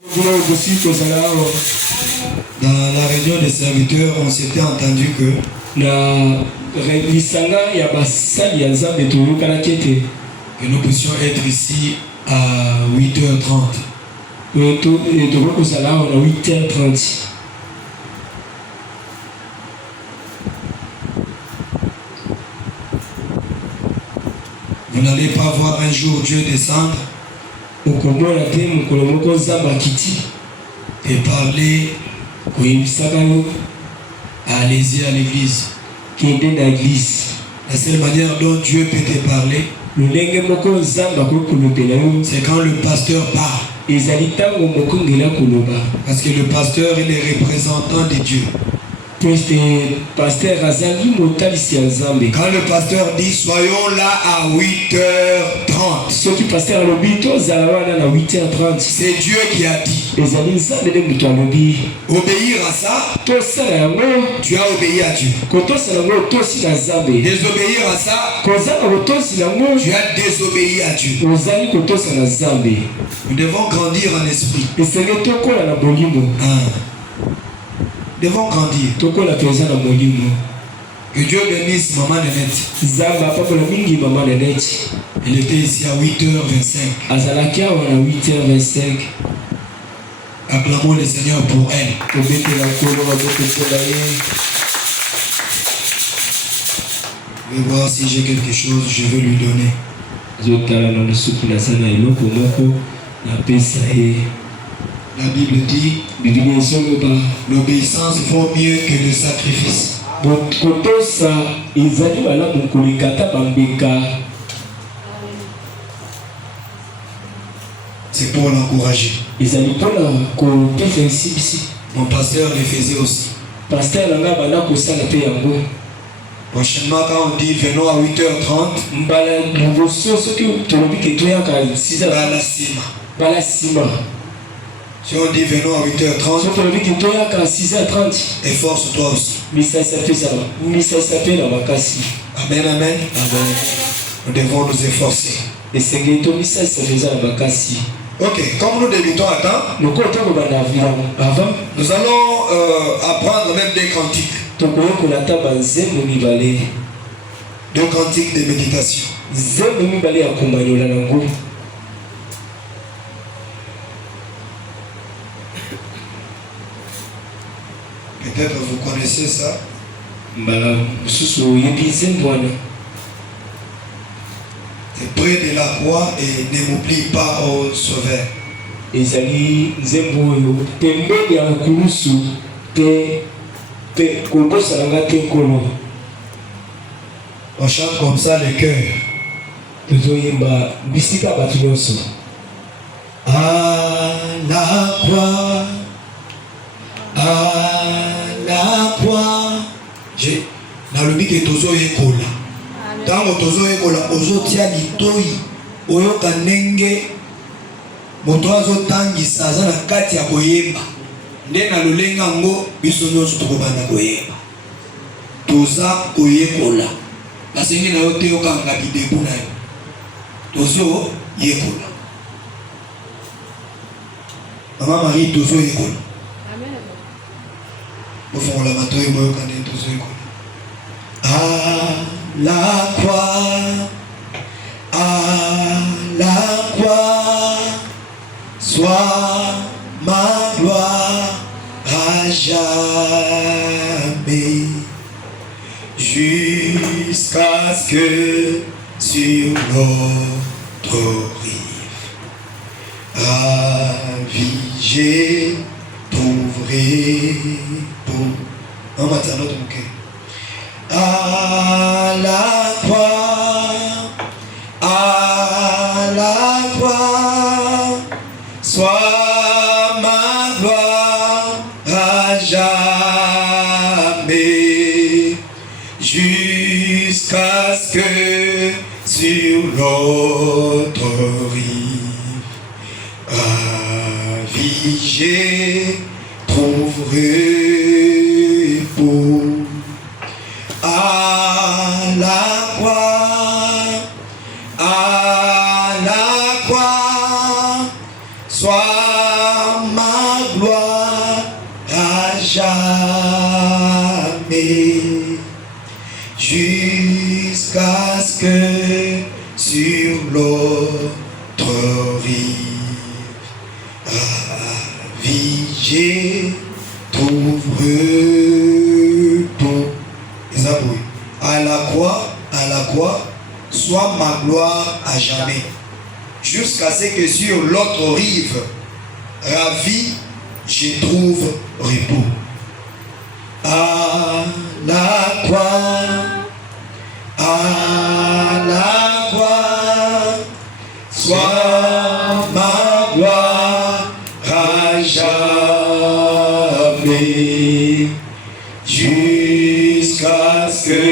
Dans la réunion des serviteurs, on s'était entendu que nous puissions être ici à 8h30. Vous n'allez pas voir un jour Dieu descendre et parler allez-y à l'église. La seule manière dont Dieu peut te parler, c'est quand le pasteur parle. Parce que le pasteur est le représentant de Dieu. Quand le pasteur dit soyons là à 8h30, c'est Dieu qui a dit. Obéir à ça, tu as obéi à Dieu. Désobéir à ça, tu as désobéi à Dieu. Nous devons grandir en esprit. Nous devons grandir. Que Dieu bénisse Maman Nenette. Elle était ici à 8h25. Acclamons le Seigneur pour elle. Je vais voir si j'ai quelque chose, je vais lui donner. La Bible dit l'obéissance vaut mieux que le sacrifice. C'est pour l'encourager. Mon pasteur le faisait aussi. Prochainement, quand on dit venons à 8h30, si on dit venons à 8h30, efforce-toi aussi. Amen, amen. Nous devons nous efforcer. Ok, comme nous débutons à temps, nous allons apprendre même des cantiques. Deux cantiques de méditation. Peut-être vous connaissez ça. C'est près de la croix et ne m'oublie pas au Sauveur. On chante comme ça le cœur. À la croix, à la croix. J'ai nalobi ke tozo yekola. Tango tozo yekola ozo tia litoi oyo kanenge moto azo tangisa aza na kati ya koyeba. Nde na lolenga ngo biso nyonso tokobanda koyeba. Toza koyekola. Basengi na yo te yokanga bidebu na yo. Tozo yekola. Maman Marie tozo yekola. Au fond, la matin, il me connaît tous ceux. À la croix, sois ma gloire à jamais, jusqu'à ce que sur notre rive, ravi trouverai pour un matin notre cœur. À la croix, sois ma gloire à jamais, jusqu'à ce que sur l'autre rive, ravi trouverai pour. À la croix, sois Ravi, je trouve repos. À la croix, soit ma gloire à jamais. Jusqu'à ce que sur l'autre rive, ravi, je trouve repos. À la croix, soit ma gloire à jamais. Jusqu'à ce que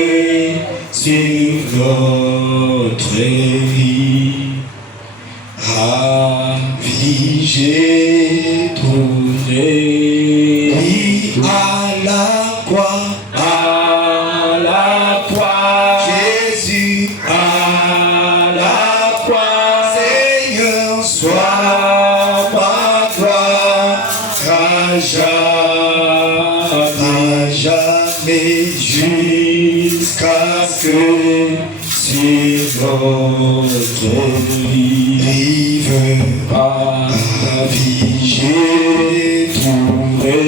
sur notre vie, ravi, j'ai trouvé. À la croix, Jésus, à la croix, Seigneur, sois ma gloire à jamais, jusqu'à ce que sur notre rive, ravi, j'ai trouvé.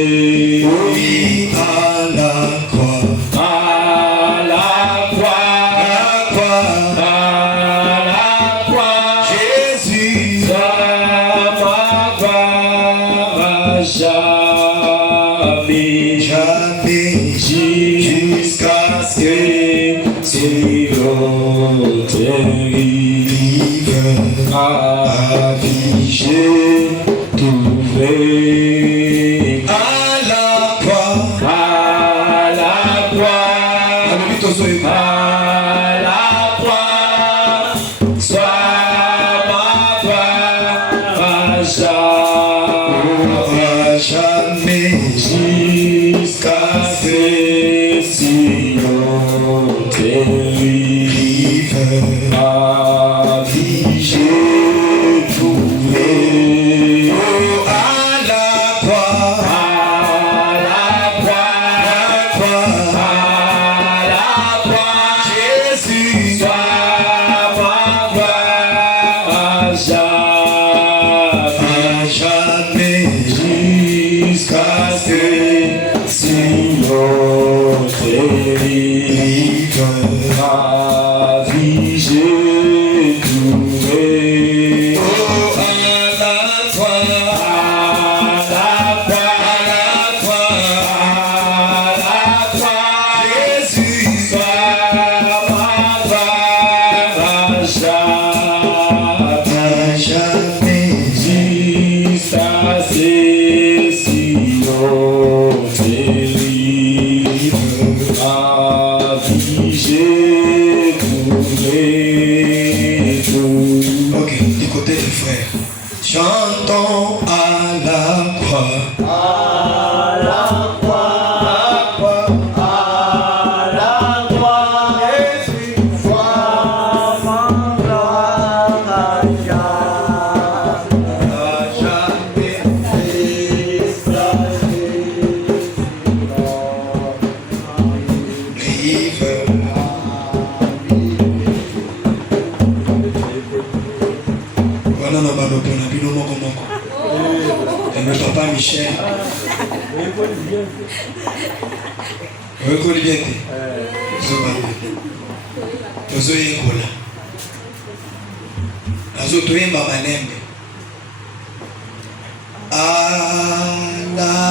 Oui, à la croix, Jésus, jamais, jusqu'à ce que sur notre rive, ravi, j'ai trouvé. À la croix, sois ma gloire à jamais, jusqu'à ce que sur notre rive, ravi, j'ai trouvé. À la croix, Jésus, sois ma gloire à jamais, jusqu'à ce que sur notre rive, ravi, j'ai trouvé. Oh, à la croix, Jésus, sois ma gloire à jamais, jusqu'à ce que sur notre rive, ravi, j'ai trouvé tout. Ok, du côté des frères, chantons à la croix. Papa Michel, à la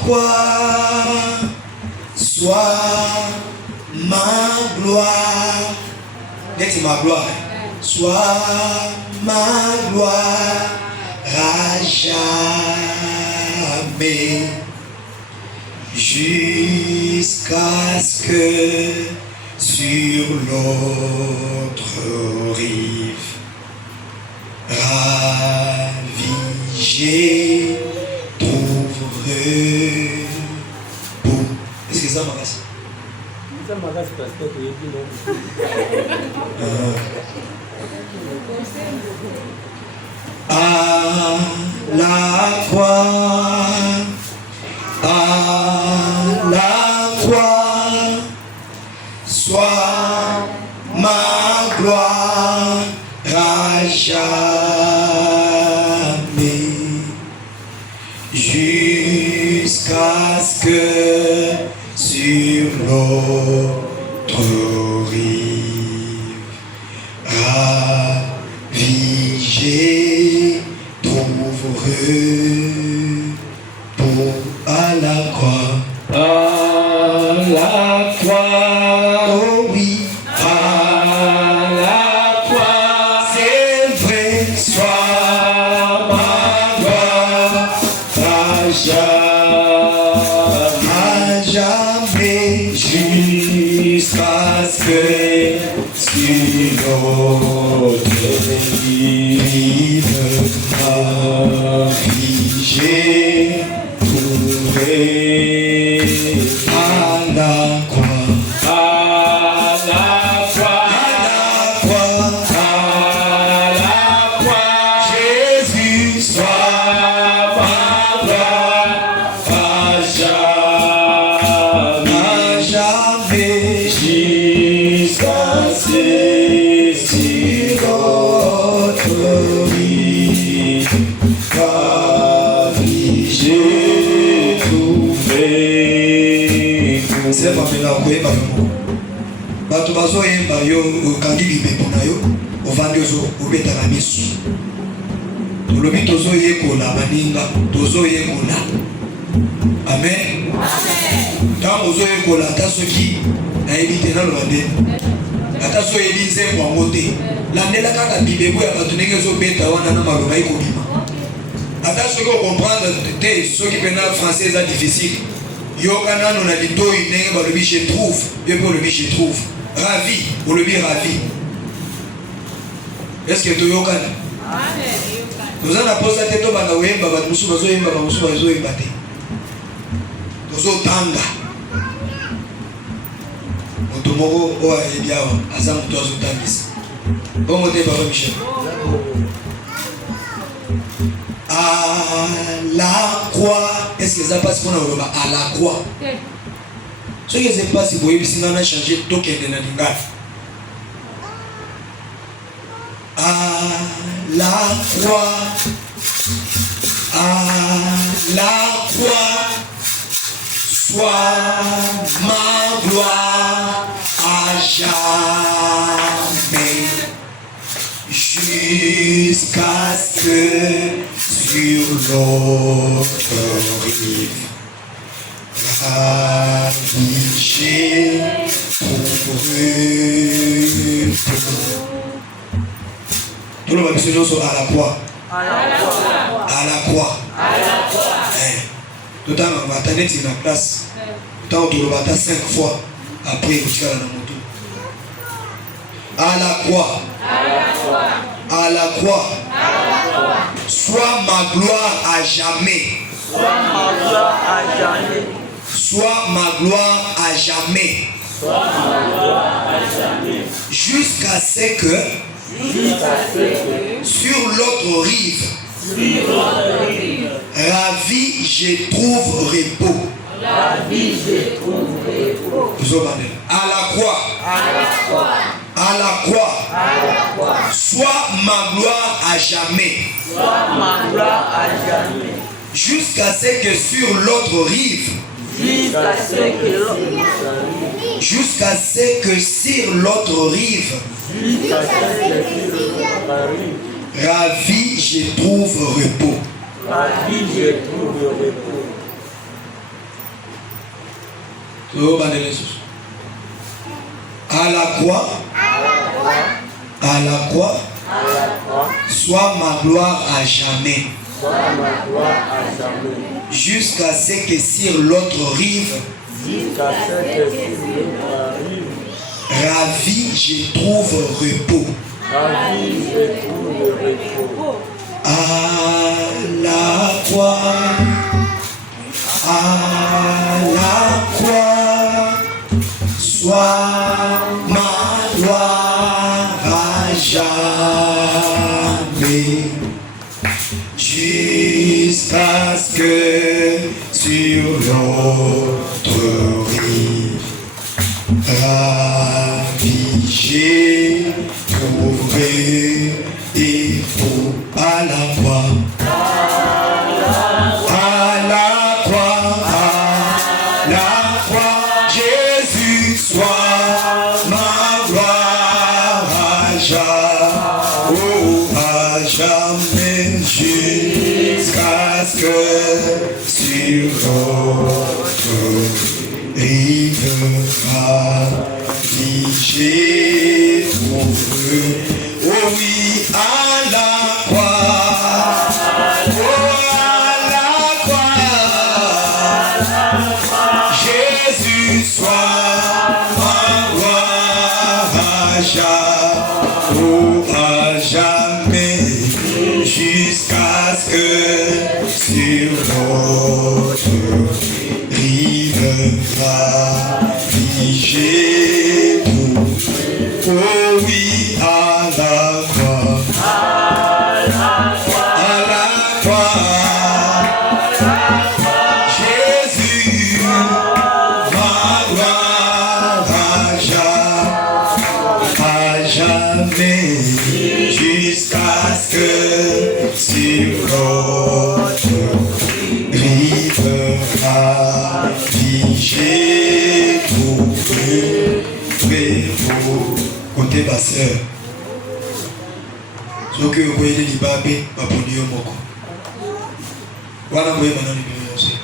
croix, soit ma gloire. Dites ma gloire. Sois ma gloire à jamais, jusqu'à ce que sur l'autre rive, ravi, j'ai trouvé pour. Est-ce que ça m'agace? Ça m'agace parce que tu es dit non. À la croix, sois ma gloire jamais, jusqu'à ce que sur l'autre rive, ravi, j'ai trouvé pour à la croix. À la croix, oh oui, à la croix, c'est vrai, sois ma gloire, à jamais, jusqu'à ce que sur l'autre rive, j'ai trouvé. À la croix, à la croix, à la croix, à la croix, Jésus, sois ma gloire, à jamais, jusqu'à ce que sur l'autre rive, j'ai trouvé. C'est pas là où est bato bazoyemba yo okangi libepo na yo ovandi obeta na miso tolobi tozoyekola baninga tozoyekola. Amen. Ntango ozoyekola ata soki nayebi te naloba ndeni ata so oyebi nzembo yango te landela kaka bibebo ya bato ndenge ezobeta wana na maloba ekobima ata soki okomprendre te soki mpena français eza difficile yoka nano na litoyi ndenge balobi je trouve yo mpe olobi je trouve ravi olobi ravi. Est-ce que toyokana toza na posa te tobanda koyemba bato mosusu bazoyemba bamosusu bazoyemba te tozotanga moto moko oyo ayebi awa aza moto azotangisa bongo te Papa Michel. À la croix, est-ce que ça passe pour nous à la croix? Ce qui se passe, c'est que si on a changé tout qui est dans l'ingrat. À la croix, soit ma gloire à jamais, jusqu'à ce que sur l'autre rive, ravi, j'ai trouvé. Tout le monde dit à la croix. À la croix. Tout le temps, on va attendre dans la classe. Tout le temps, on va attendre 5 fois. Après, vous tirez dans mon tour. À la croix. À la croix. Sois ma gloire à jamais. Sois ma gloire à jamais. Jusqu'à ce que sur l'autre rive, ravi, je trouve repos. À la croix. À la croix. Sois ma gloire à jamais. Jusqu'à ce que sur l'autre rive, jusqu'à ce que sur l'autre rive, ravi, je trouve repos. À la croix, à la croix, sois ma gloire à jamais. Jusqu'à ce que sur l'autre rive, ravi, je trouve repos. À la croix, sois ma gloire à jamais, jusqu'à ce que sur l'autre rive, ravi, j'ai trouvé. vrai et faux à la croix. À la croix, Jésus soit ma gloire à jamais, oh, à jamais, jusqu'à ce que sur notre rive j'ai mon feu. Oh oui, à la croix, oh, à la croix, Jésus soit ma gloire à jamais, oh, à jamais, jusqu'à ce que sur notre rive j'ai tout. Oh oui, à la croix, à la croix, Jésus, ma gloire à jamais, jusqu'à ce que sur notre rive j'ai trouvé faux. Côté basseur, ce que vous voyez, les babés, baboni au moko. Voilà, vous voyez maintenant les bilons aussi.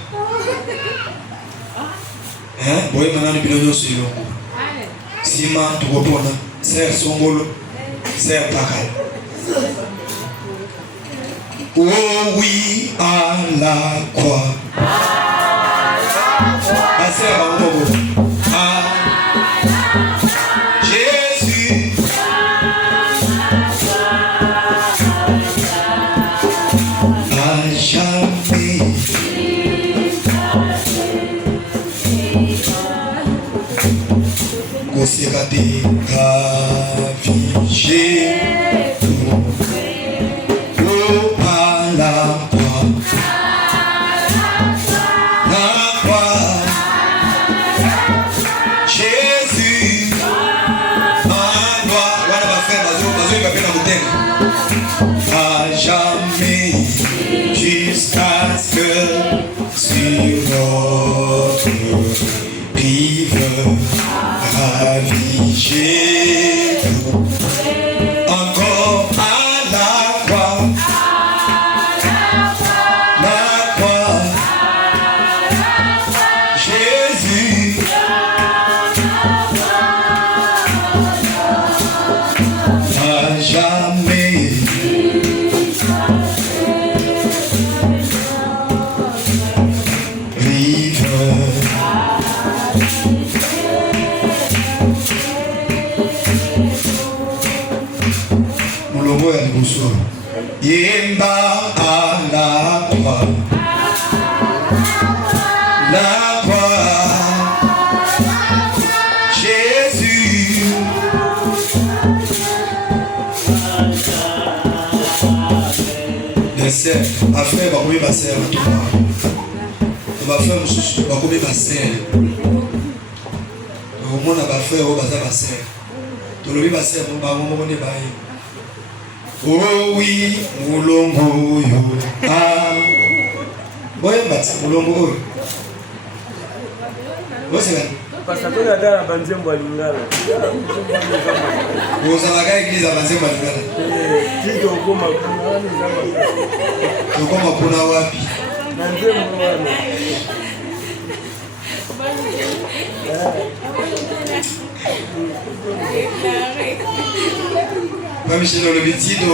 Hein? Vous voyez maintenant les bilons aussi. Sima, tu comprends? Serre Songolo, serre Pakal. Oh oui, à la croix. Basseur, Jésus, à jamais, Gossiraté, ravigé, oh, à la croix, la croix, Jésus, ma gloire, voilà ma frère, Bazo, il va bien dans le thème. À jamais, jusqu'à ce que sur notre rive ravigée, encore à la croix, la croix, Jésus, à jamais. Mulongo ya liboso yemba à la croix, la croix, Jésus, les sœurs, ma frère va couper ma sœur, ma frère va couper ma sœur, au monde ma frère au bazar ma sœur, tout le ma sœur mon baron mon ne baille. Oh oui, mulongo yo. Ah, boy, but mulongo yo. What's it? Pastor ya dara banzembo alingala. Uzalaga ikiza banzembo alingala. Tito ukoma kuna nzama. Ukoma kuna wapi? Banzembo wana. Comme chez le petit, tu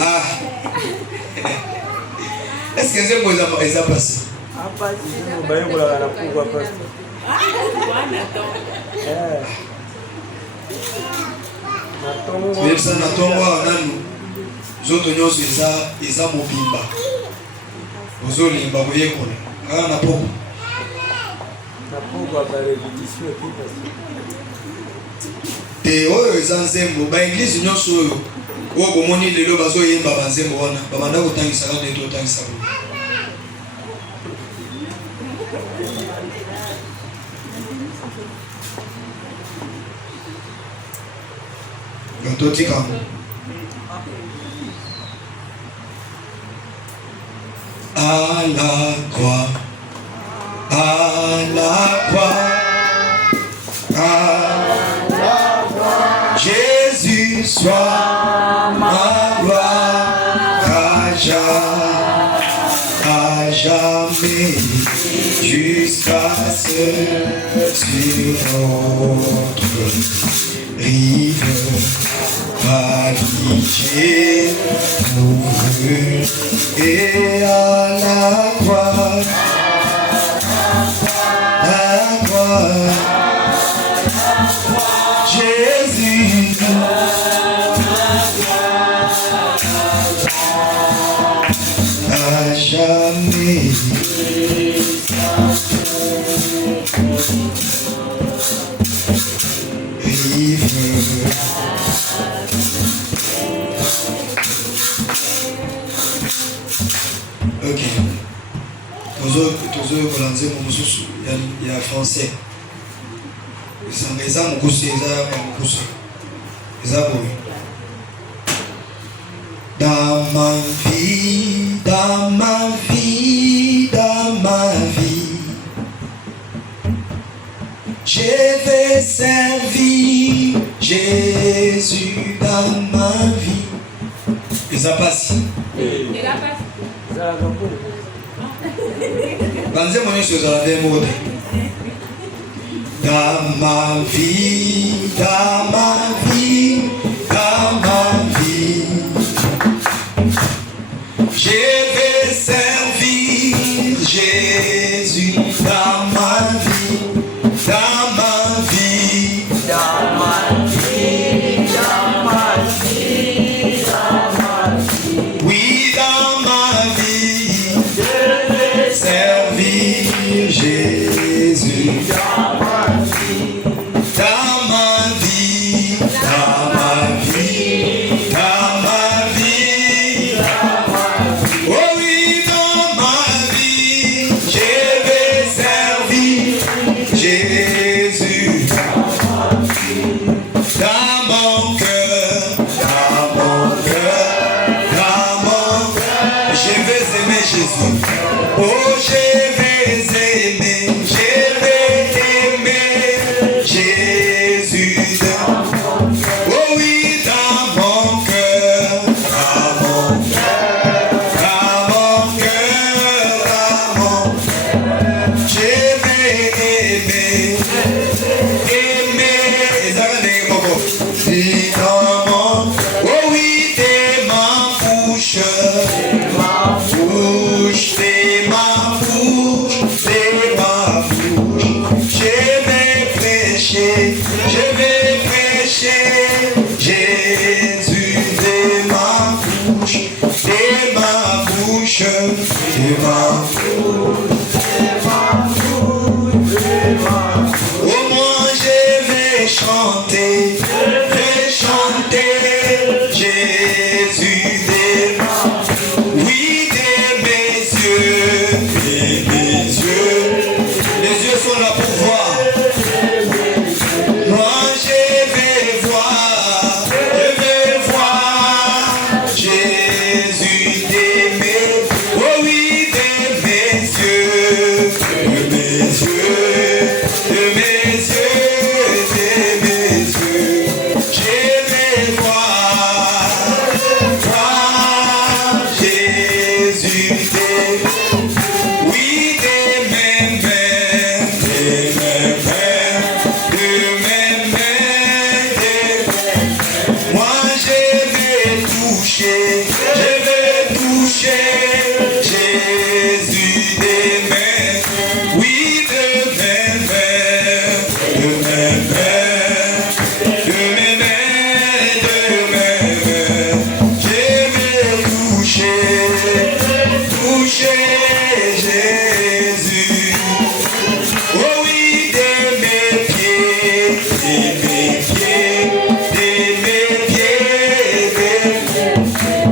ah. Est-ce que c'est moi qui ça passe? Apa c'est baye ko la pour passe. Mais ça n'a pas nanu. Zoto nyoso eza mobimba. Ozolimba boye kona. Ah na poko. Na poko ba répétition qui passe. Te oyo eza nzembo ba église nyonso oyo oyo bomoni lelo bazoyemba banzembo wana babanda kotangisaka nde totangisaka. À la croix, à la croix, à la croix, Jésus soit ma gloire à jamais, jusqu'à ce sur notre rive. Paniqué, mourut et à la croix, Jésus, à jamais. Rive. Ok. Tozo kolanze mosusu ya français. Eza mokusu eza boye. Dans ma vie, dans ma vie, dans ma vie, je vais servir Jésus dans ma vie. Eza pasi. Banze mwenye sozala de mode. Dans ma vie, dans ma vie, dans ma vie, je vais servir Jésus dans ma vie, dans ma vie, dans ma vie, dans ma vie, dans ma vie. Oui, dans ma vie, je vais servir Jésus dans ma vie, dans ma vie, dans ma vie, dans ma vie. Oh oui, dans ma vie, je vais servir Jésus dans mon cœur, dans mon cœur, dans mon cœur. Je vais aimer Jésus. Oh, je vais aimer Jésus dans mon cœur. Oh oui, dans mon cœur, dans mon cœur, dans mon cœur, dans mon cœur. Je vais aimer. Et dans mon, oh oui, t'es ma bouche, t'es ma bouche, t'es ma bouche, t'es ma bouche. Je vais prêcher Jésus de ma bouche, de ma bouche, de ma bouche, de ma bouche, de ma bouche. Oh moi je vais chanter Jésus de ma bouche, oui de mes yeux, de mes yeux. Les yeux sont là pour voir. Moi je vais voir Jésus de mes, oh oui de mes yeux, de mes yeux, de mes yeux, de mes yeux. Je vais voir Jésus de, oui de mes mains, de mes mains, de mes mains. Moi je vais toucher Jésus des mains, oui de mes mains, de mes mains, de mes mains, de mes mains. Je vais toucher Jésus. Oh oui, de mes pieds, de mes pieds, de mes pieds, de mes pieds.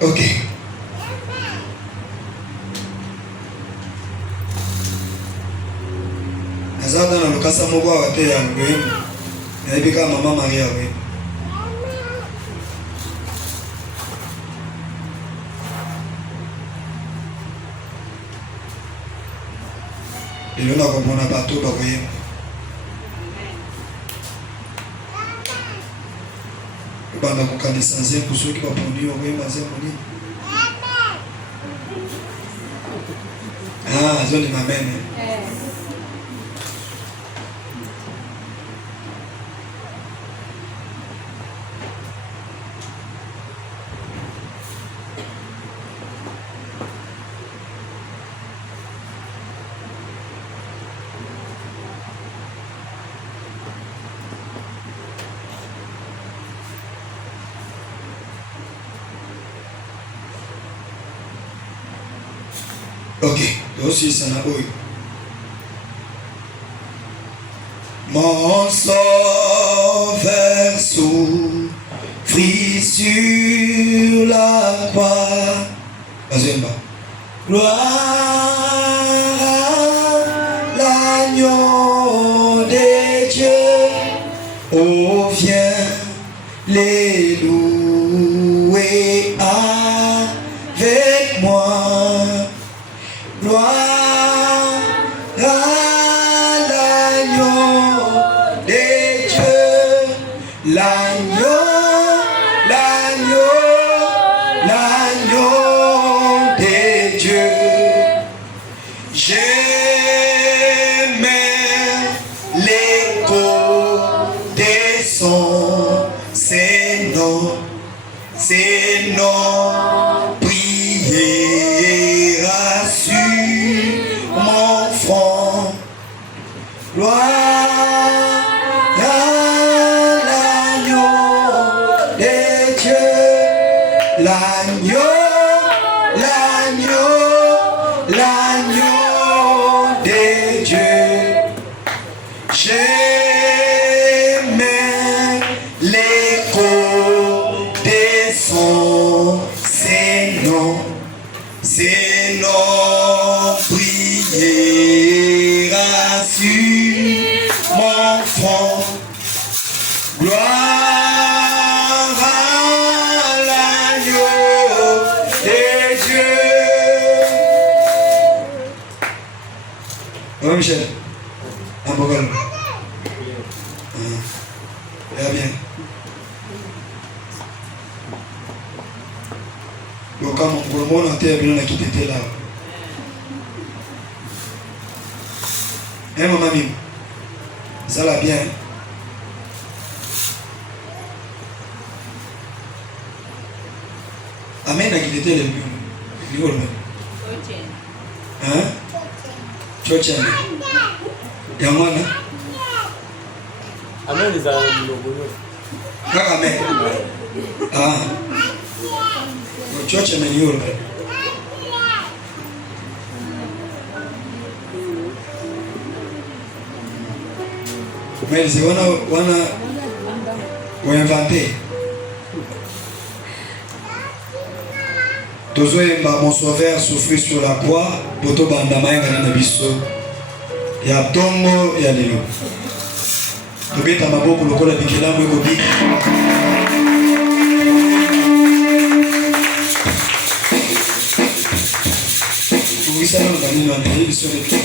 Ok. Azana na lokasa moko awate ya ngwemu. Na ibika mama Maria we. Lelo na komona bato bakoyema. Banda kukanisa nzembo kusoki baponi okoyema nzembo nini? Ah, zoni mamene. Ok, aussi ça n'a pas. Mon sauveur souffrit sur la croix. Vas-y, gloire gloire à l'agneau de Dieu, l'agneau, l'agneau, l'agneau de Dieu. J'aime l'écho de ses noms priera sur mon front. Gloire à l'agneau de Dieu, l'agneau, l'agneau, l'agneau de Dieu. J'aime l'écho de ses noms priera sur mon front. Gloire à l'agneau de Dieu. Oui, Michel. Un beau gars. Bien. Donc, quand mon monde entier est venu quitter là. Hein, maman Mime? Ça va bien. Amen, a quitté le lieu. Hein? Chocha. Yamwana? Amen, les amis. Amen. Ah. Chocha ameniona. Mais c'est wana inventé. Tozoyemba mon sauveur souffrit sur la croix, poto bandama yanga na biso. Ya tongo ya lelo. Tobeta maboko lokola bikilambo ekobiki. Tubisa na ngamino na biso letu.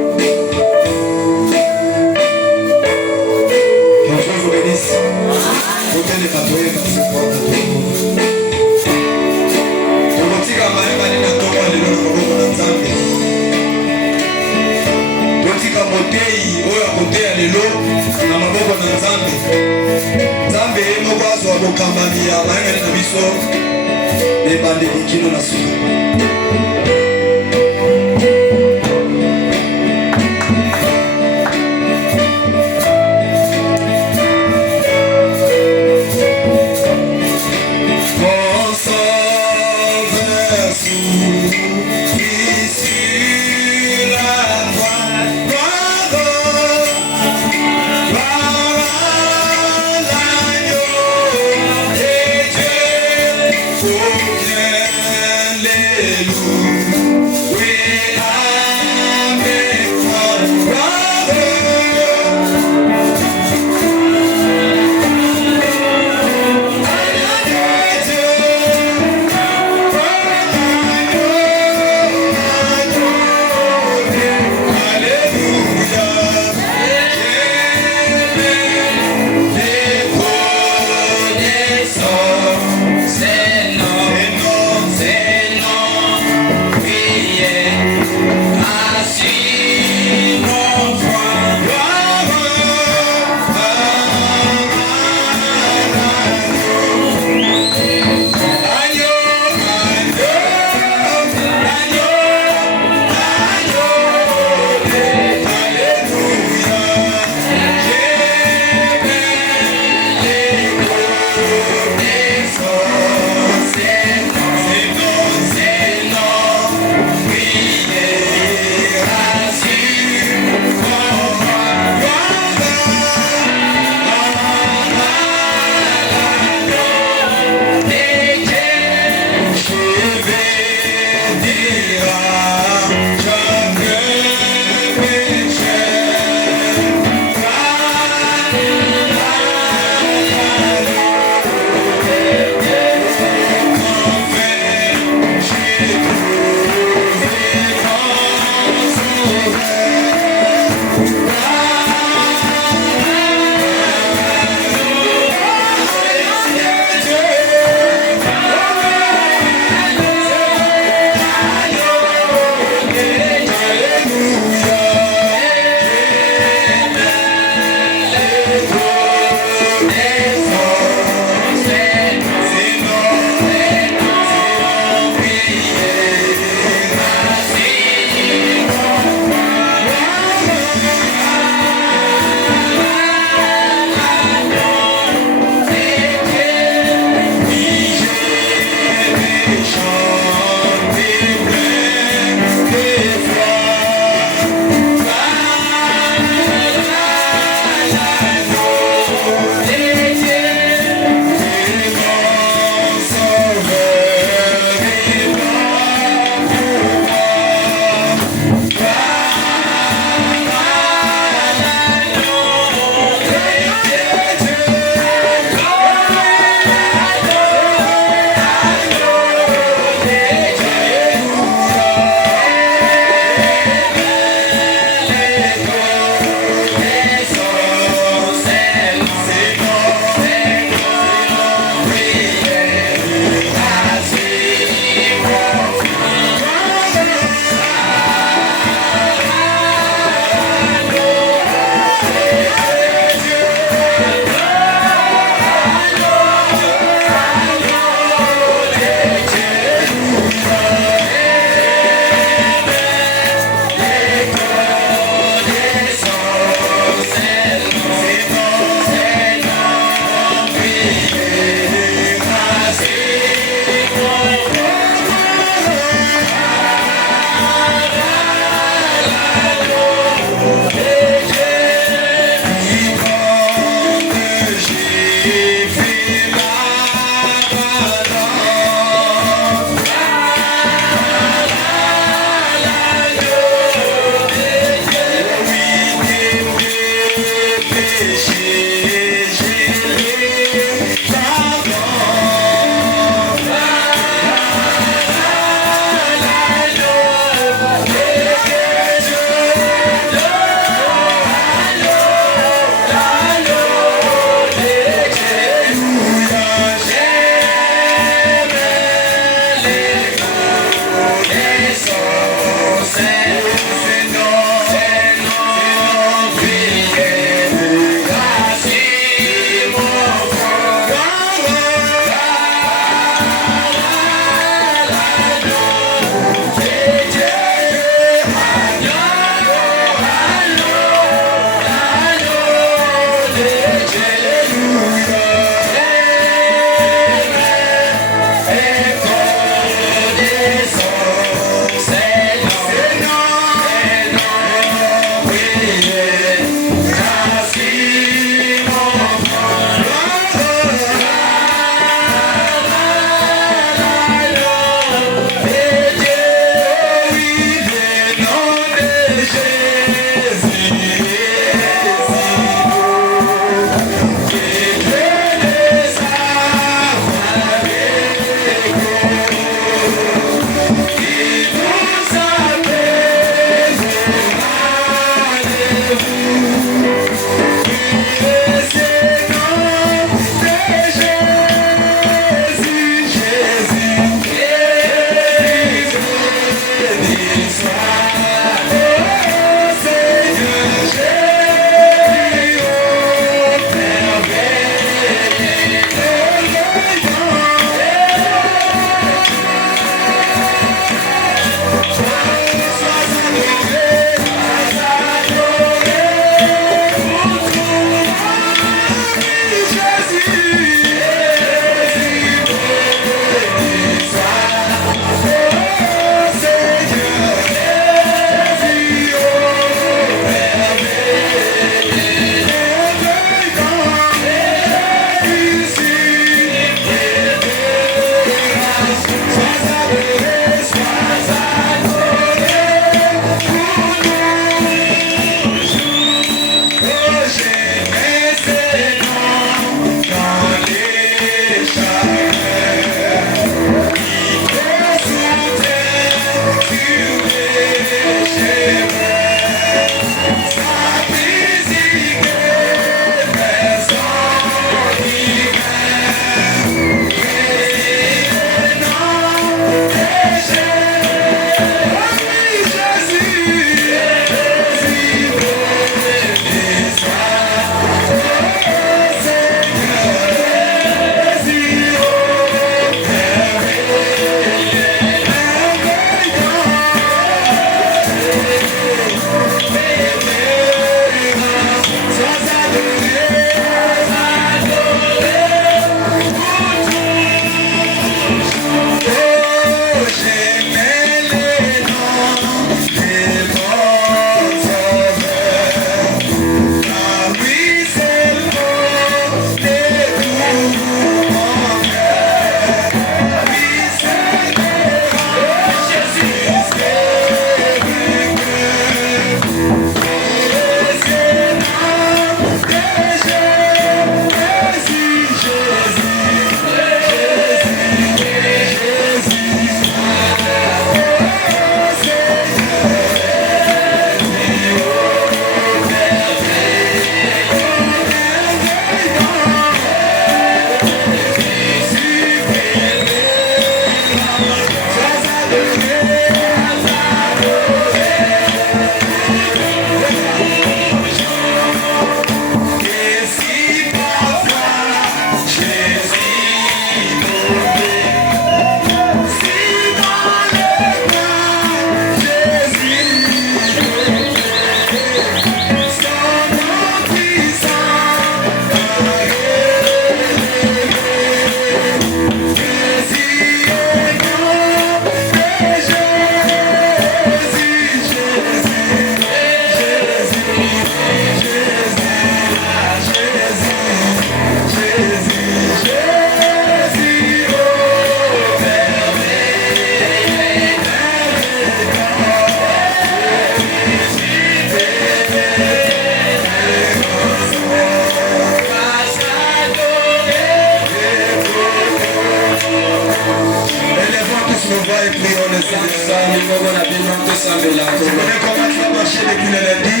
connais comment tu as marché depuis le lundi.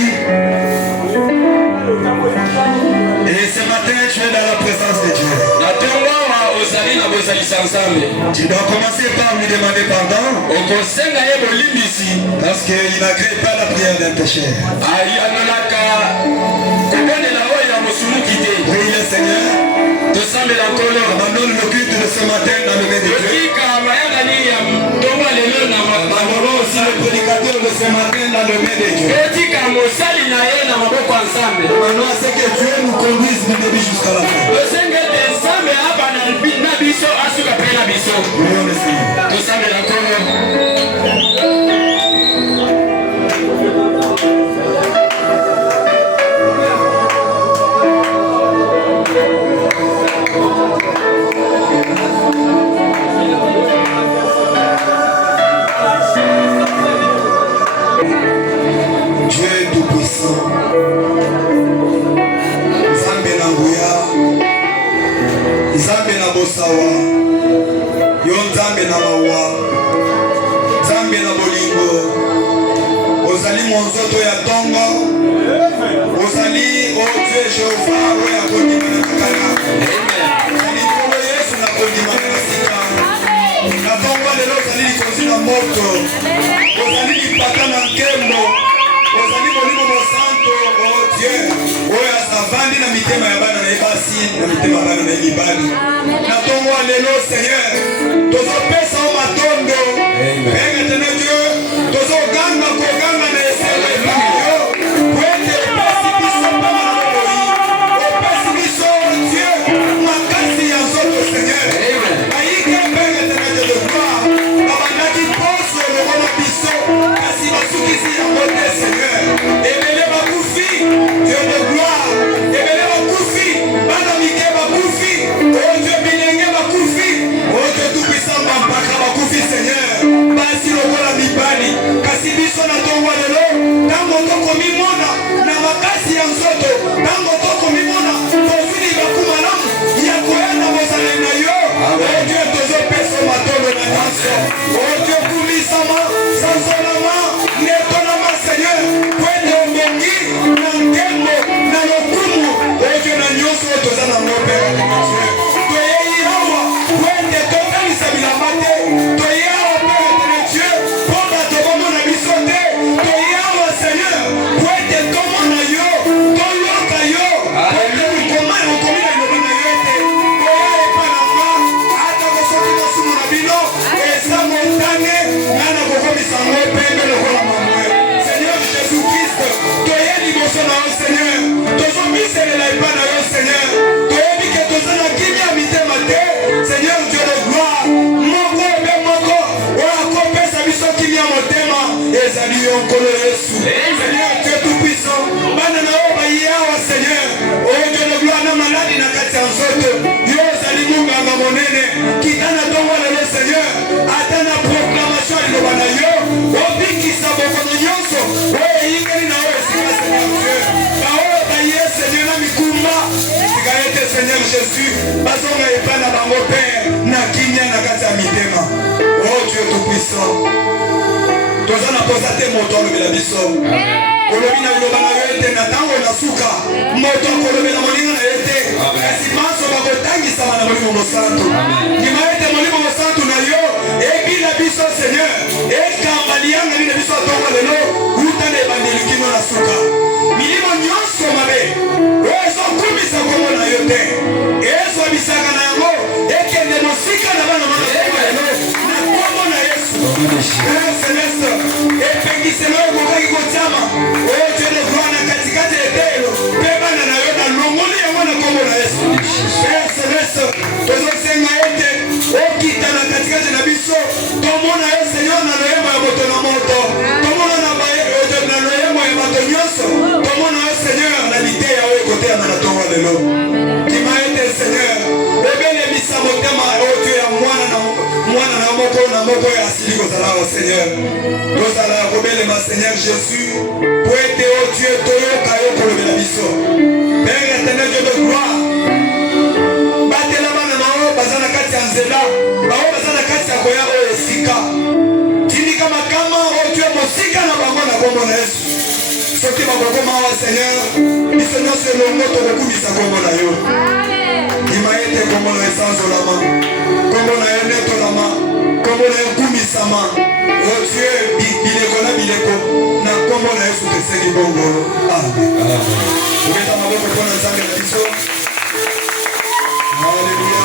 Et ce matin, tu es dans la présence de Dieu. Tu dois commencer par lui demander pardon. Parce qu'il n'agrée pas la prière d'un pécheur. Oui, le Seigneur. Abandonne le culte de ce matin dans le nom de Dieu. Abandonne aussi le prédicateur de ce matin dans le nom de Dieu. Maintenant, c'est que Dieu nous conduise du début jusqu'à la fin. Prions le Seigneur. Dieu est tout puissant. Nzambe na nguya, Nzambe na bosawa, yo Nzambe na mawa, Nzambe na bolingo. Ozali monzoto ya tongo, ozali o Dieu Jéhovah oya kondima na kala. Ozali nkolo Yesu na kondima na sika. Na tongo lelo ozali likonzi na moto, ozali lipata na nkembo. Ozali molimo mosanto, oh Dieu, oyo asavandi na mitema ya bana na ebasi, na mitema ya bana na libani. Na tongo lelo Seigneur, tozopesa o matondo. Père éternel Dieu, tozoganga koganga na esele yo. Kwete opesi biso pama na moloi. Opesi biso Dieu, makasi ya nzoto Seigneur. Bayike Père éternel Dieu de gloire, babandaki poso lokola biso, kasi basukisi yango te Seigneur. Ebele bakufi, Dieu de gloire. Ebele bakufi, bana mike bakufi. Oh Dieu bilenge bakufi. Oh Dieu tout puissant bampaka bakufi Seigneur. Basi lokola mibali, kasi biso na tongo lelo, tango tokomi mona na makasi ya nzoto, tango tokomi mona tofili bakumalamu ya koyana bozale na yo. Oh Dieu tozopesa matondo na nyonso. Oh Dieu kumisama, sanzolama, netonama Seigneur. Kwende ombongi na nkembo na lokumu. Oh Dieu na nyonso toza na ngope ya Dieu. Toyei awa, kwende totalisa bilamba te. Toyei awa Père éternel Dieu, pomba tokomona biso te. Toyei awa Seigneur, kwende tomona yo, toyoka yo. Kwende ukomana okomi na iloba na yo te. Toya epa na nga, ata kosoki masumu na bino, eza montane, ngana kokomisa ngo pembe lokola mamwe. Seigneur Jésus-Christ, toye liboso na yo Seigneur, tozomiselela epa na yo Seigneur, toyebi ke toza na kimia mitema te. Seigneur Dieu de gloire, moko ebe moko oyo akopesa biso kimia motema ezali yo nkolo Yesu. Seigneur Dieu tout puissant, bana na yo bayi awa Seigneur, oyo Dieu de gloire na maladi na kati ya nzoto, yo ozali munganga monene. Kita na tongo lelo Seigneur, ata na proclamation ya liloba na yo, obikisa bokono nyonso oyo eyingeli na yo esika Seigneur Dieu. Baoyo baye Seigneur na mikumba, esika ete Seigneur Jésus, bazonga epa na bango Père, na kimia na kati ya mitema. Oh Dieu tout puissant, toza na posa te moto alobela biso. Olobi na liloba na yo ete na ntango na suka, moto akolobela moninga na ye te. Kasi maso bakotangisama na molimo mosantu. Ndima ete molimo mosantu na yo ebila biso Seigneur, ekamba liyanga bina biso atonga lelo, uta na ebandeli kino na suka. Milimo nyonso mabe, oyo ezokumisa kombo na yo te. Ezwabisaka na yango, ekende mosika na bana mwana lelo, na kombo na Yesu. Père Céleste, epekiselo okokaki kotiama, oyo Dieu de gloire na katikati etelo, pe bana na yo na longoli yango na kombo na Yesu. Père Céleste, tozosenga ete okita na katikati na biso, tomona yo Seigneur na loyembo ya moto na moto, tomona na loyembo ya bato nyonso, tomona yo Seigneur na liteya oyo ekoteyama na tongo lelo. Ndima ete Seigneur, obelemisa motema oyo Dieu ya mwana na moko na moko ya asili kozala o Seigneur. Tozala ya kobelema Seigneur Jésus, po ete o Dieu toyoka yo kolobela biso. Père éternel Dieu de gloire, batela bana na oyo baza na kati ya nzela, bao baza na kati ya koya oyo esika. Tindika esika na bango na kombo na Yesu. Soki bakokoma awa Seigneur, biso nyonso elongo tokokumisa kombo na yo. Ndima ete kombo na esanzolama, kombo na yo netolama, kombo na yo kumisama. O Dieu, bileko na bileko, na kombo na Yesu peseki bongo. Amen. Oketa maboko mpona Nzambe na biso. Alléluia.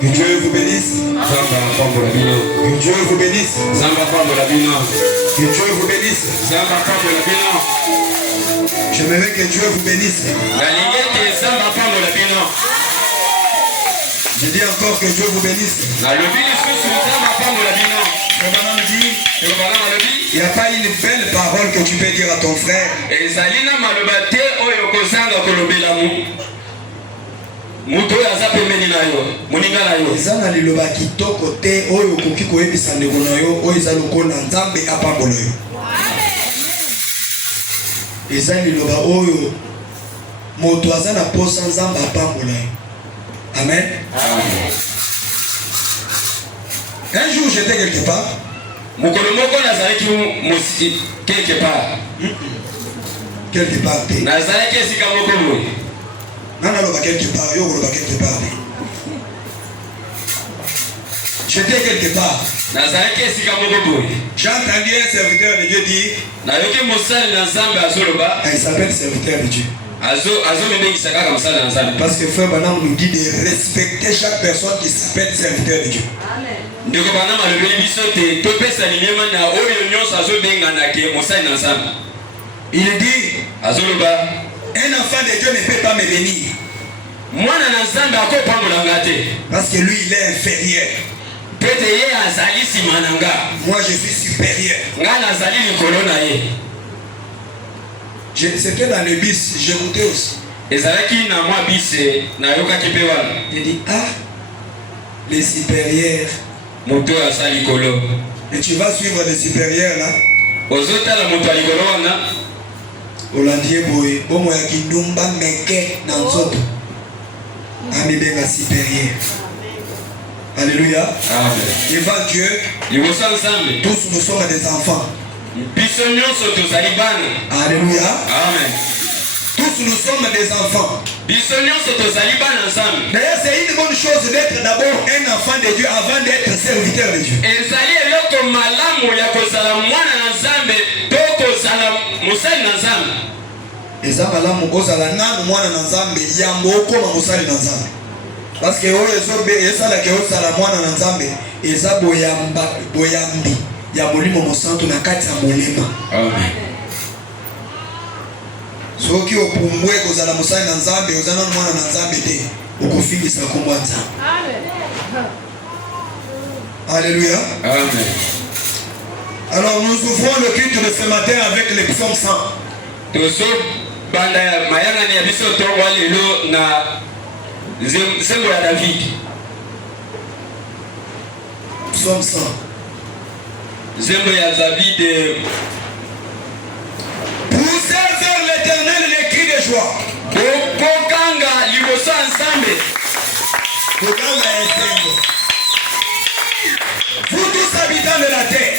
Que Dieu vous bénisse. Que Dieu vous bénisse. Que Dieu vous bénisse. J'aimerais que Dieu vous bénisse. Je dis encore que Dieu vous bénisse. Il n'y a pas une belle parole que tu peux dire à ton frère. Eza na liloba kitoko te oyo okoki koyebisa ndeko na yo oyo eza lokola Nzambe apambola yo. Eza liloba oyo moto aza na posa Nzambe apambola yo. Amen. Un jour j'étais quelque part. Mukolomoko nazalaki quelque part. Quelque part te. Nazalaki esika moko boye. Nana loba quelque part, yo loba quelque part. J'étais quelque part. Nazalaki esika moko boye. J'ai entendu un serviteur de Dieu dire. Nayoki mosali na Nzambe azoloba. Il s'appelle serviteur de Dieu. Parce que frère Banam nous dit de respecter chaque personne qui s'appelle serviteur de Dieu. Amen. Il dit, un enfant de Dieu ne peut pas me bénir. Parce que lui il est inférieur. Moi je suis supérieur. C'était dans le bus, j'écoutais aussi. Il dit, ah, les supérieurs. Et tu vas suivre les supérieurs là. Olandie boy, bon moi qui numba meke nanzoto. Ami benga supérieur. Alléluia. Amen. Devant Dieu, tous nous sommes des enfants. Alléluia. Amen. Tous nous sommes des enfants. D'ailleurs, c'est une bonne chose d'être d'abord un enfant de Dieu avant d'être serviteur de Dieu. Eza malamu ozala nanu mwana na Nzambe yambo okoma mosali na Nzambe. Parce que oyo ezala ke ozala mwana na Nzambe eza boyambi ya molimo mosantu na kati ya molema. Amen. Soki opumbwe kozala mosali na Nzambe ozana mwana na Nzambe te okofingisa kombo ya Nzambe. Amen. Alléluia. Amen. Alors nous ouvrons le culte de ce matin avec les psaumes 100. Banda mayanga ni abiso to walelo na zembo ya David. Psaume 100. Zembo ya David. Poussez vers l'Éternel les cris de joie. Kokanga liboso ensemble. Kokanga ensemble. Vous tous habitants de la terre.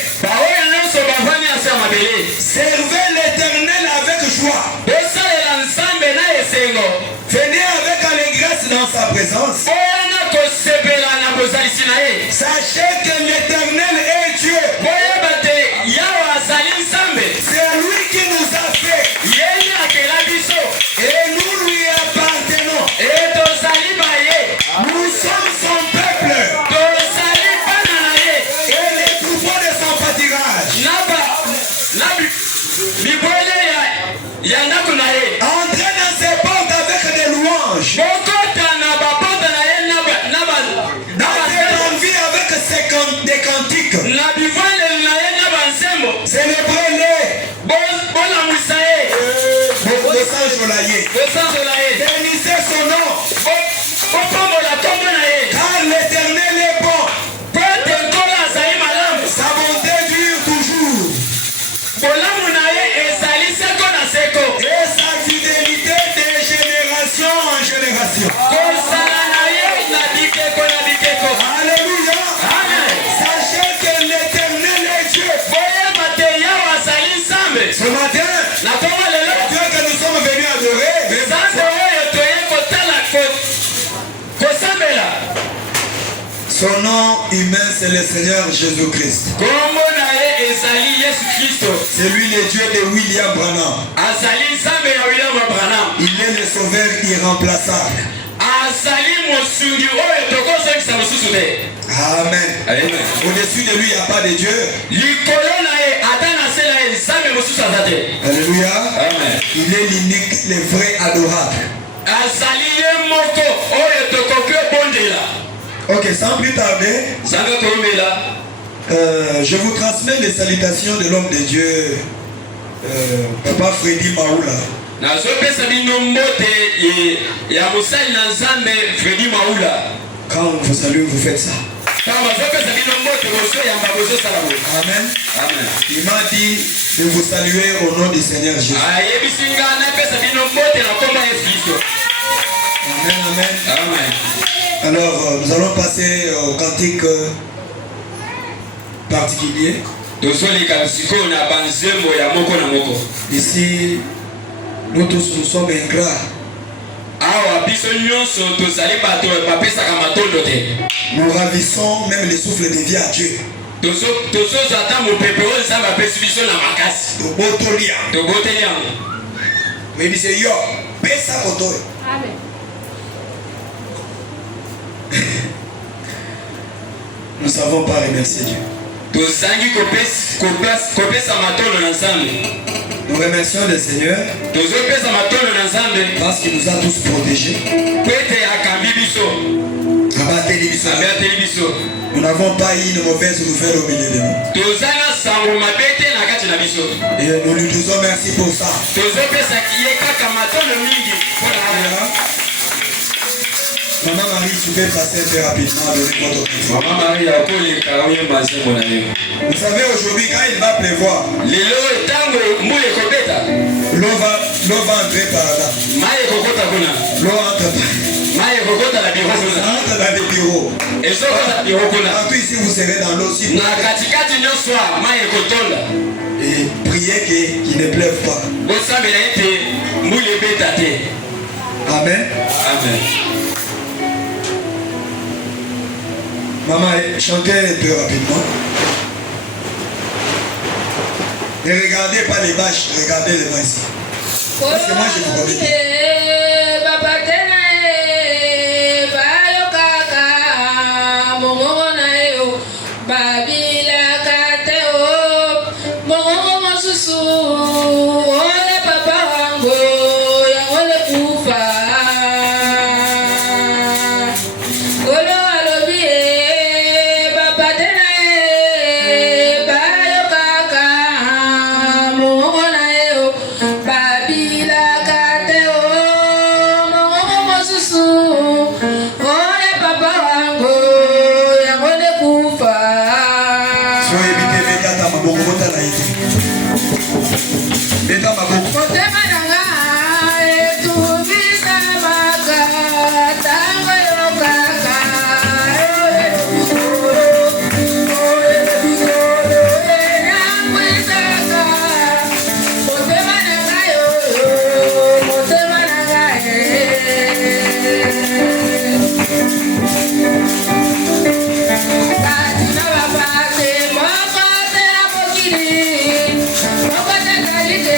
Servez l'Éternel avec joie. Venez avec allégresse dans sa présence. Sachez que l'Éternel est Dieu. C'est lui qui nous a fait. Et nous lui appartenons. Nous sommes son peuple. Et les troupeaux de son pâturage. Entrez dans ses portes avec des louanges. Entrez en vie avec des cantiques. Célébrez-les. Bénissez son nom. Car l'Éternel est bon. Sa bonté dure toujours. Et sa fidélité de génération en génération. Alléluia. Sachez que l'Éternel c'est le Seigneur Jésus-Christ. Kombo na ye ezali Yesu Kristo. C'est lui le Dieu de William Branham. Azali Nzambe ya William Branham. Il est le sauveur irremplaçable. Azali mosungi oyo tokozongisa mosusu te. Amen. Amen. Au-dessus de lui, il n'y a pas de Dieu. Likolo na ye ata na se na ye Nzambe mosusu aza te. Alléluia. Amen. Il est l'unique, le vrai adorable. Azali ye moko oyo tokoki obondela. Ok, sans plus tarder, Zanga toomela. Je vous transmets les salutations de l'homme de Dieu, Papa Freddy Maoula. Nazopesa bino mbote ya mosali na Nzambe Freddy Maoula. Quand on vous salue, vous faites ça. Amen. Amen. Il m'a dit de vous saluer au nom du Seigneur Jésus. Amen, amen. Amen. Alors, nous allons passer au cantique particulier. Ici, nous tous nous sommes ingrats. Nous ravissons même le souffle de vie à Dieu. Mais il dit, yo, pesa koto. Amen. Nous ne savons pas remercier Dieu. Nous remercions le Seigneur parce qu'il nous a tous protégés. Nous n'avons pas eu une mauvaise nouvelle au milieu de nous. Et nous lui disons merci pour ça. Maman Marie, tu peux passer très rapidement avec votre question. Vous savez, aujourd'hui, quand il va pleuvoir, l'eau va entrer par là. L'eau entre dans les bureaux. Partout ici, vous serez dans l'eau. Et priez qu'il ne pleuve pas. Amen. Amen. Maman, chantez un peu rapidement. Ne regardez pas les vaches, regardez les mains ici. Parce que moi je vous connais. Quality.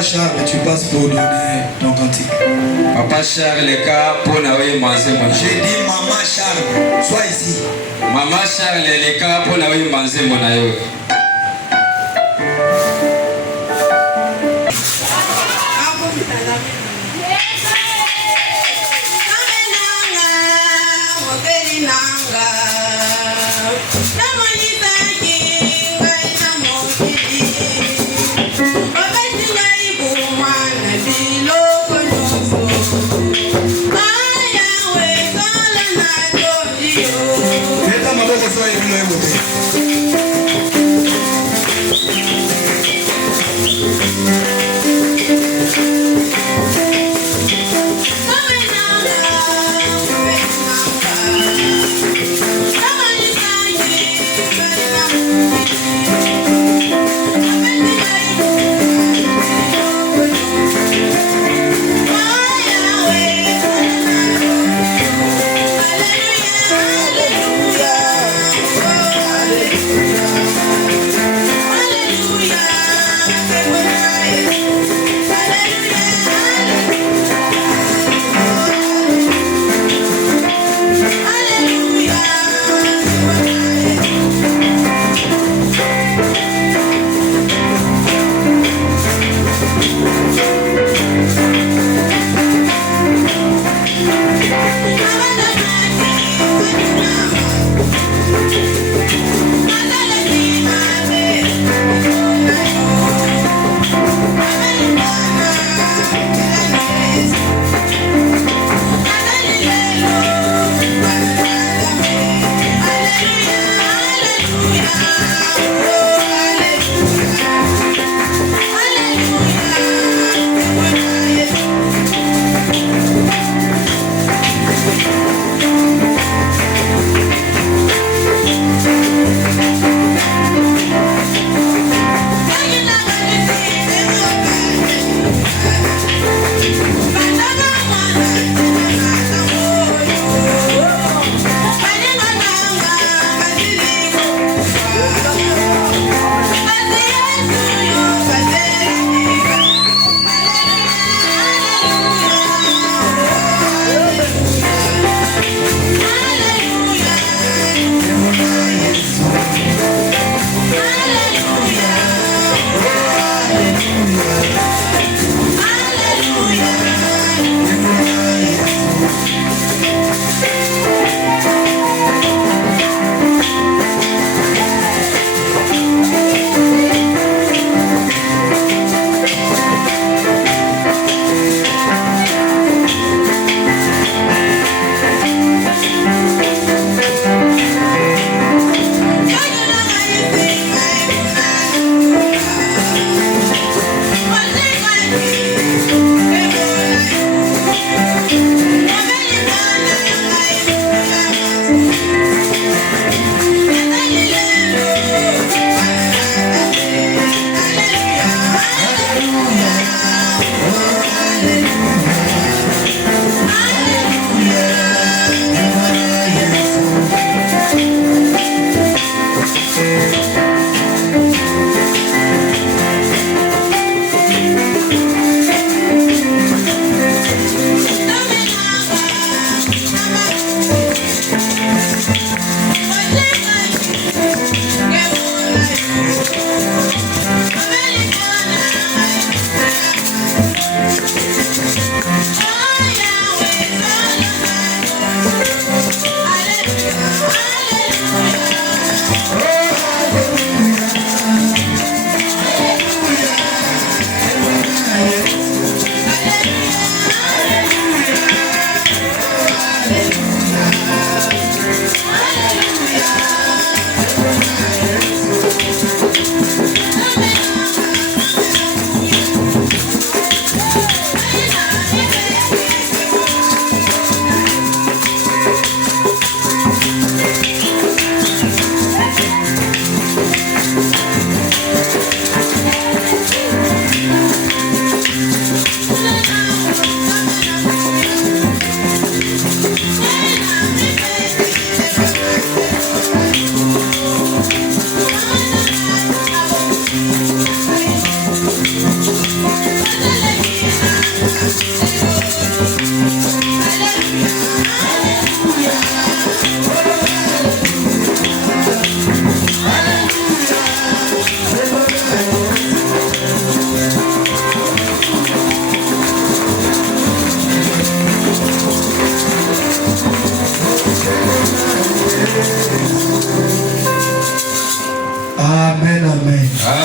Charles, tu passes pour donner ton cantique. Papa Charles, le cas pour n'avoir mangé mon. J'ai dit Maman Charles, sois ici. Maman Charles, le cas pour n'avoir mangé mon aïe.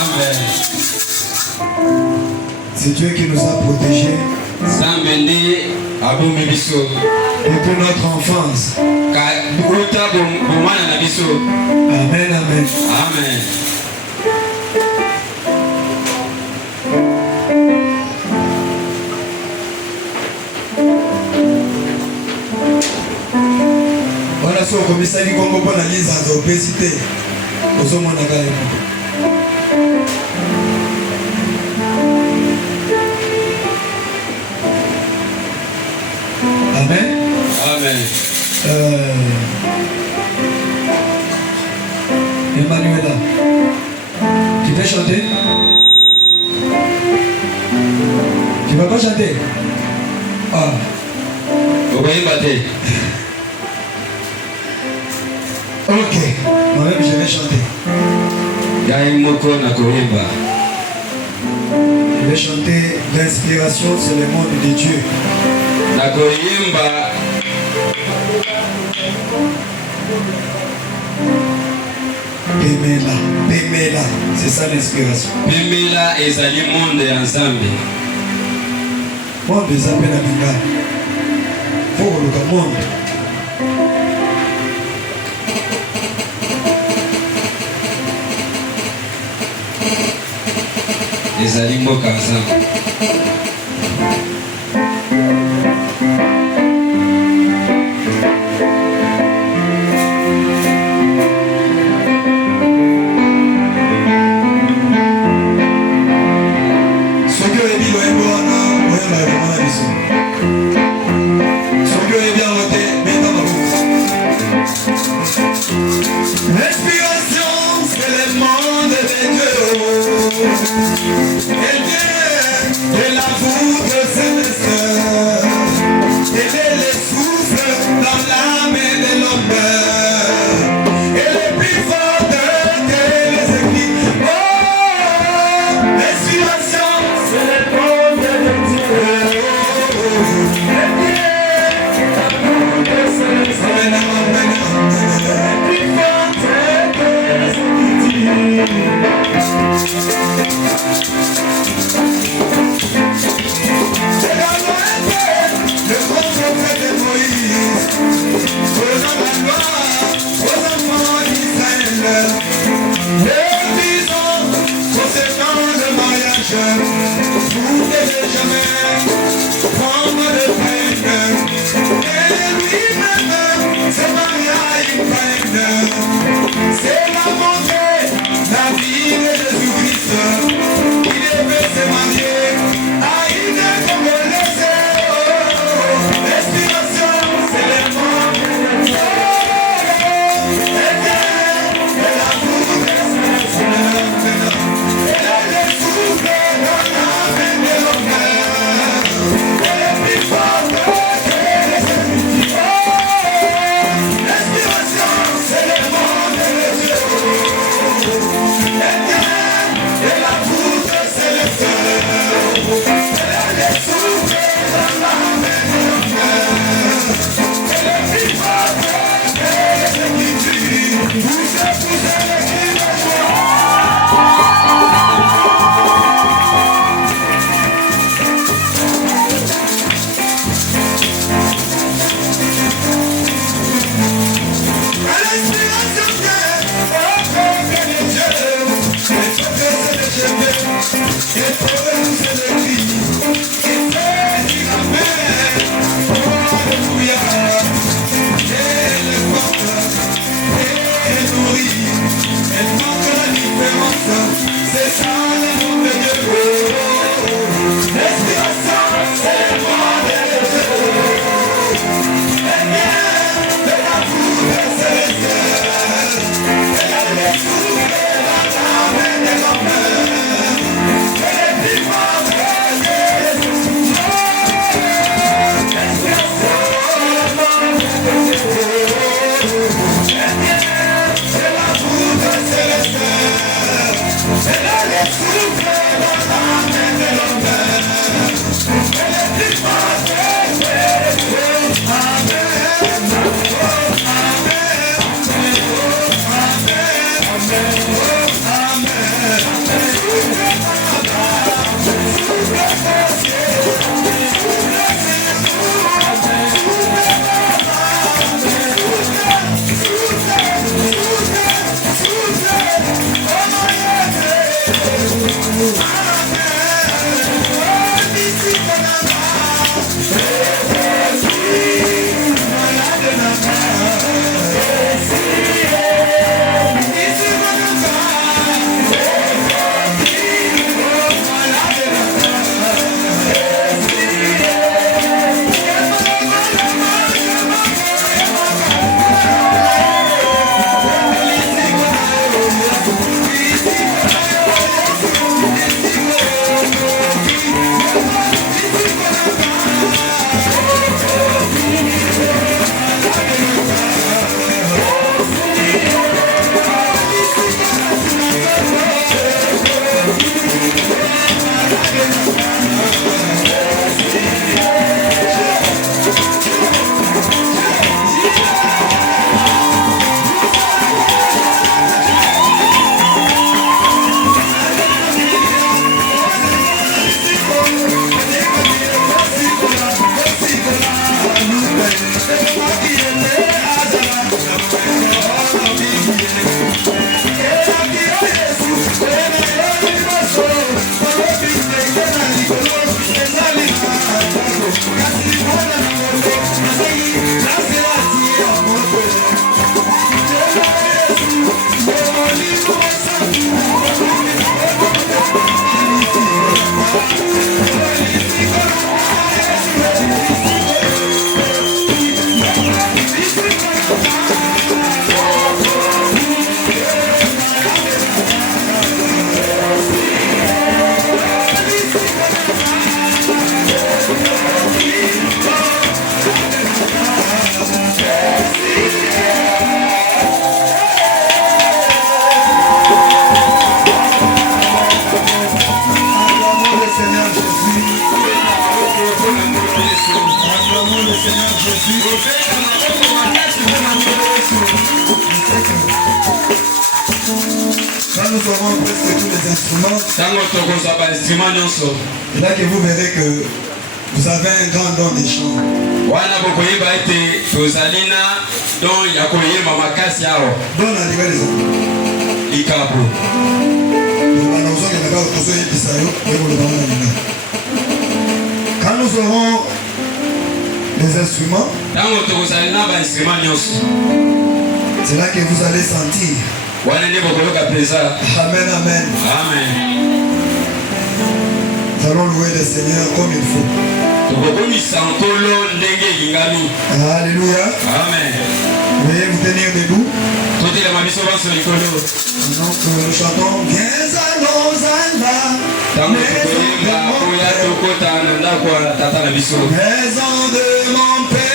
Amen. C'est Dieu qui nous a protégés depuis notre enfance. Amen, amen. Amen. Voilà ce qu'on commissaire qui comprend la liste à l'obésité. Aux hommes Amen. Amen. Emmanuela, tu veux chanter? Tu vas pas chanter? Ah. Vous voyez battre. Ok, moi-même je vais chanter. Je vais chanter l'inspiration, c'est le monde de Dieu. Pemela, Pemela, c'est ça l'inspiration. Pemela ezali monde ensemble. Monde des appels à Binga. Faut le monde. Ezali mboka ensemble. Quand nous aurons presque tous les instruments, et là que vous verrez que vous avez un grand don des chants. Don à l'égal des quand nous aurons les instruments, c'est là que vous allez sentir. Amen, amen. Nous allons louer le Seigneur comme il faut. Alléluia. Amen. Veuillez vous tenir debout. Donc nous chantons. Viens à nos maison de mon Père.